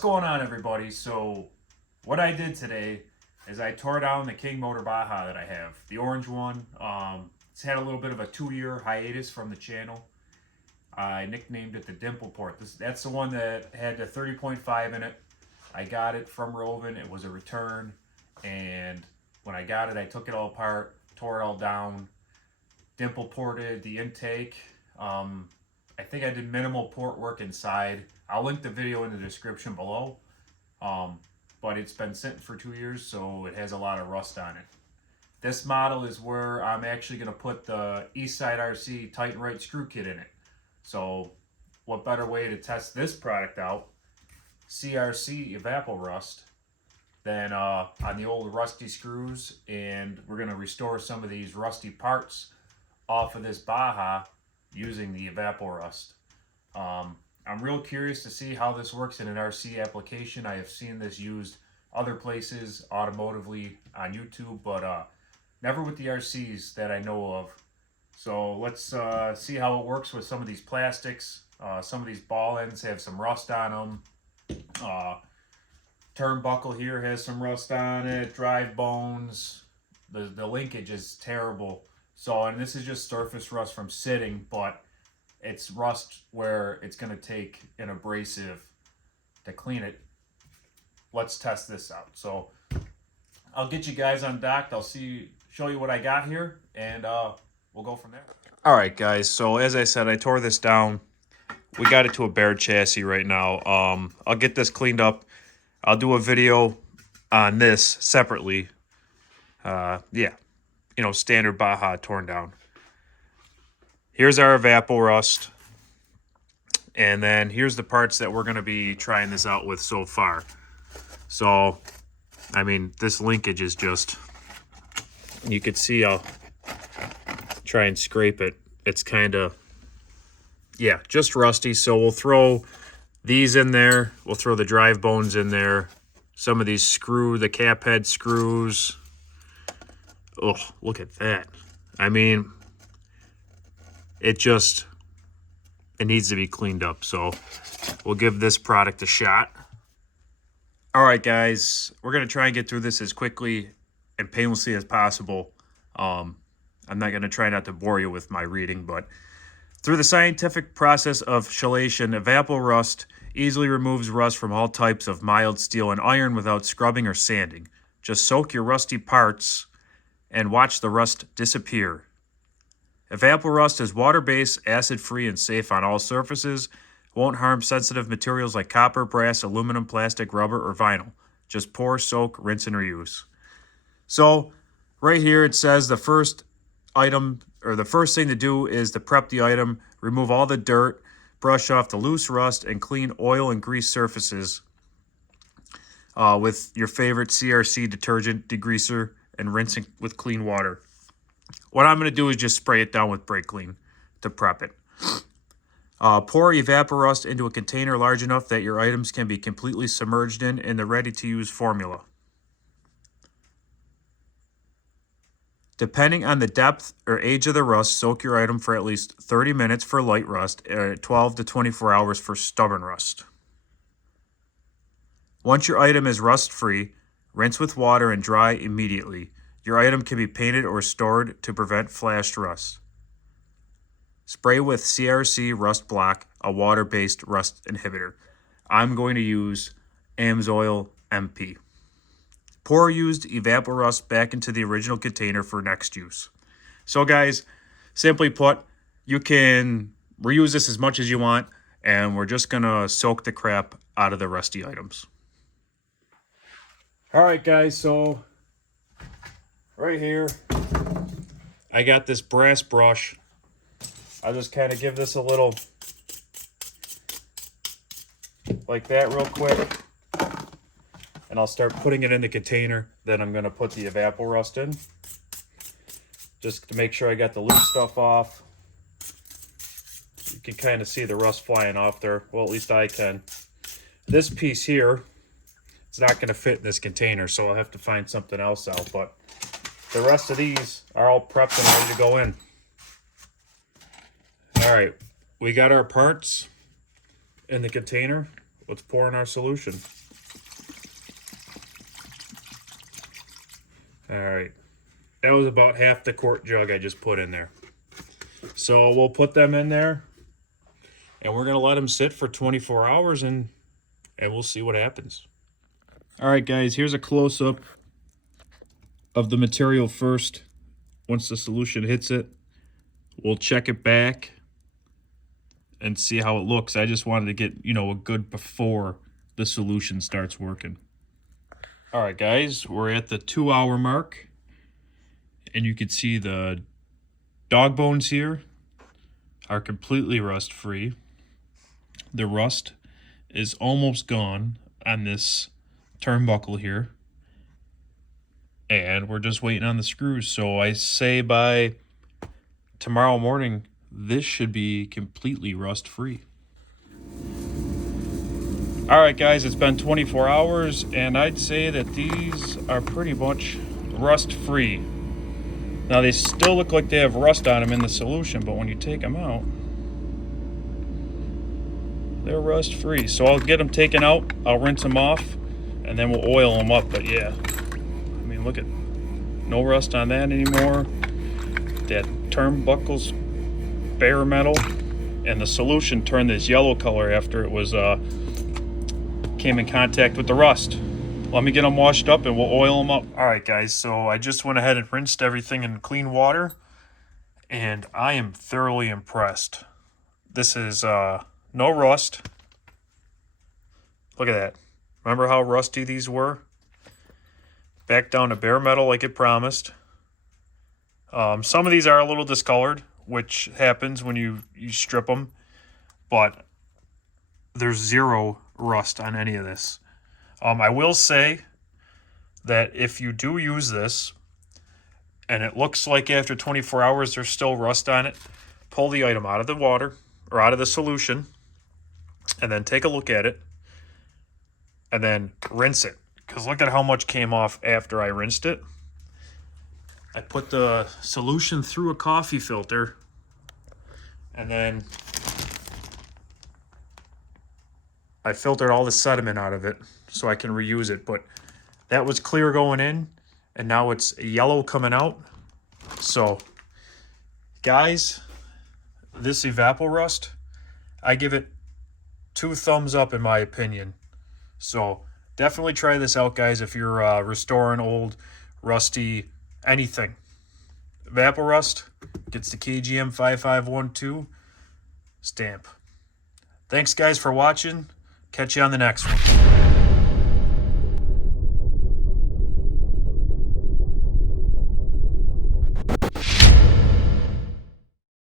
going on, everybody? So what I did today is I tore down the King Motor Baja that I have, the orange one. It's had a little bit of a 2-year hiatus from the channel. I nicknamed it the Dimpleport. That's the one that had the 30.5 in it. I got it from Roven. It was a return, and when I got it, I took it all apart, tore it all down, Dimpleported the intake. I think I did minimal port work inside. I'll link the video in the description below. But it's been sitting for 2 years, so it has a lot of rust on it. This model is where I'm actually going to put the Eastside RC Tighten Right screw kit in it. So what better way to test this product out, CRC Evapo-rust, than on the old rusty screws. And we're going to restore some of these rusty parts off of this Baja using the Evapo-rust. I'm real curious to see how this works in an RC application. I have seen this used other places, automotively, on YouTube, but never with the RCs that I know of. So let's see how it works with some of these plastics. Some of these ball ends have some rust on them. Turnbuckle here has some rust on it. Drive bones. The linkage is terrible. So, and this is just surface rust from sitting, but it's rust where it's going to take an abrasive to clean it. Let's test this out. So I'll get you guys undocked. I'll show you what I got here, and we'll go from there. All right, guys. So as I said, I tore this down. We got it to a bare chassis right now. I'll get this cleaned up. I'll do a video on this separately. Yeah, you know, standard Baja torn down. Here's our Evapo-rust. And then here's the parts that we're going to be trying this out with so far. So, I mean, this linkage is just, you could see I'll try and scrape it. It's kind of, yeah, just rusty. So we'll throw these in there. We'll throw the drive bones in there. Some of these the cap head screws. Oh, look at that. I mean, it needs to be cleaned up. So we'll give this product a shot. All right, guys, we're going to try and get through this as quickly and painlessly as possible. I'm not going to try not to bore you with my reading, but through the scientific process of chelation, Evapo-rust easily removes rust from all types of mild steel and iron without scrubbing or sanding. Just soak your rusty parts and watch the rust disappear. Evapo-rust is water-based, acid-free, and safe on all surfaces. Won't harm sensitive materials like copper, brass, aluminum, plastic, rubber, or vinyl. Just pour, soak, rinse, and reuse. So, right here it says the first item, or the first thing to do is to prep the item, remove all the dirt, brush off the loose rust, and clean oil and grease surfaces with your favorite CRC detergent degreaser and rinsing with clean water. What I'm going to do is just spray it down with brake clean to prep it. Pour Evapo-rust into a container large enough that your items can be completely submerged in the ready-to-use formula. Depending on the depth or age of the rust, soak your item for at least 30 minutes for light rust, 12 to 24 hours for stubborn rust. Once your item is rust-free, rinse with water and dry immediately. Your item can be painted or stored to prevent flashed rust. Spray with CRC Rust Block, a water-based rust inhibitor. I'm going to use AMSOIL MP. Pour used Evapo-rust back into the original container for next use. So guys, simply put, you can reuse this as much as you want, and we're just going to soak the crap out of the rusty items. All right, guys, so right here, I got this brass brush. I'll just kind of give this a little like that real quick. And I'll start putting it in the container that I'm going to put the Evapo-rust in. Just to make sure I got the loose stuff off. You can kind of see the rust flying off there. Well, at least I can. This piece here, it's not going to fit in this container, so I'll have to find something else out. But the rest of these are all prepped and ready to go in. All right, we got our parts in the container. let's pour in our solution. All right, that was about half the quart jug I just put in there. So we'll put them in there, and we're gonna let them sit for 24 hours, and we'll see what happens. All right, guys, here's a close-up of the material first. Once the solution hits it, we'll check it back and see how it looks. I just wanted to get, a good before the solution starts working. All right, guys, we're at the 2-hour mark, and you can see the dog bones here are completely rust-free. The rust is almost gone on this turnbuckle here, and we're just waiting on the screws. So I say by tomorrow morning, this should be completely rust-free. All right, guys, it's been 24 hours, and I'd say that these are pretty much rust-free. Now, they still look like they have rust on them in the solution, but when you take them out, they're rust-free. So I'll get them taken out, I'll rinse them off, and then we'll oil them up. But yeah, I mean, look at, no rust on that anymore. That turnbuckle's bare metal, and the solution turned this yellow color after it was came in contact with the rust. Let me get them washed up and we'll oil them up. All right, guys, so I just went ahead and rinsed everything in clean water, and I am thoroughly impressed. This is no rust. Look at that. Remember how rusty these were? Back down to bare metal like it promised. Some of these are a little discolored, which happens when you strip them, but there's zero rust on any of this. I will say that if you do use this and it looks like after 24 hours there's still rust on it, pull the item out of the water or out of the solution and then take a look at it and then rinse it, because look at how much came off after I rinsed it. I put the solution through a coffee filter, and then I filtered all the sediment out of it so I can reuse it. But that was clear going in, and now it's yellow coming out. So, guys, this Evapo-rust, I give it 2 thumbs up in my opinion. So definitely try this out, guys, if you're restoring old, rusty, anything. Evapo-rust gets the KGM 5512 stamp. Thanks, guys, for watching. Catch you on the next one.